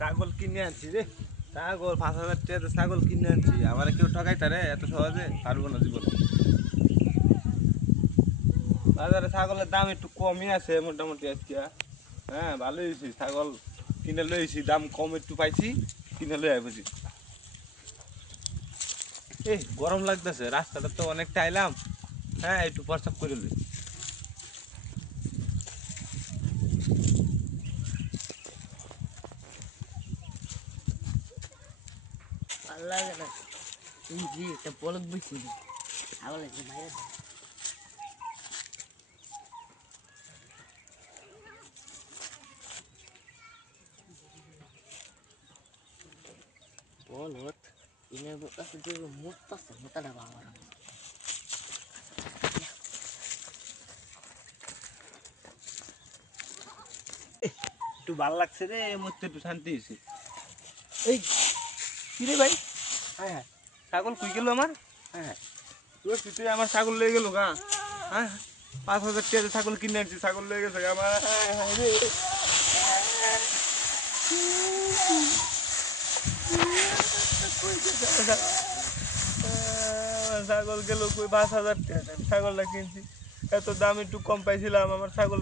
ছাগল কিনে আনছি রে। ছাগল 5,000 টাকা ছাগল কিনে আনছি। আমার কেউ ঠকাই তারে এত সহজে পারবো না জীবন। বাজারে ছাগলের দাম একটু কমই আছে মোটামুটি আজকে। হ্যাঁ ভালোই হয়েছি, ছাগল কিনে লইছি, দাম কম একটু পাইছি, কিনে লই আই বুঝি। গরম লাগতেছে, রাস্তাটা তো অনেকটা আইলাম। হ্যাঁ একটু প্রস্রাব করে লই। ভাল লাগে না। জি একটা পলক বইছি ভালো লাগে বাইরে বলত ইনে কাছে যে মোটটাছে মোটাটা বাবা একটু ভাল লাগছে রে, মরতে একটু শান্তি হয়েছে। এই কি রে ভাই? হ্যাঁ হ্যাঁ, ছাগল কই গেল আমার? হ্যাঁ হ্যাঁ, তুই আমার ছাগল লয়ে গেল গা। হ্যাঁ 5,000 টাকা ছাগল কিনে আনছি, ছাগল লয়ে গেছে গা আমার। হ্যাঁ হ্যাঁ রে, ছাগল গেল কই? 5,000 টাকা ছাগলটা কিনছি, এত দাম একটু কম পাইছিলাম, আমার ছাগল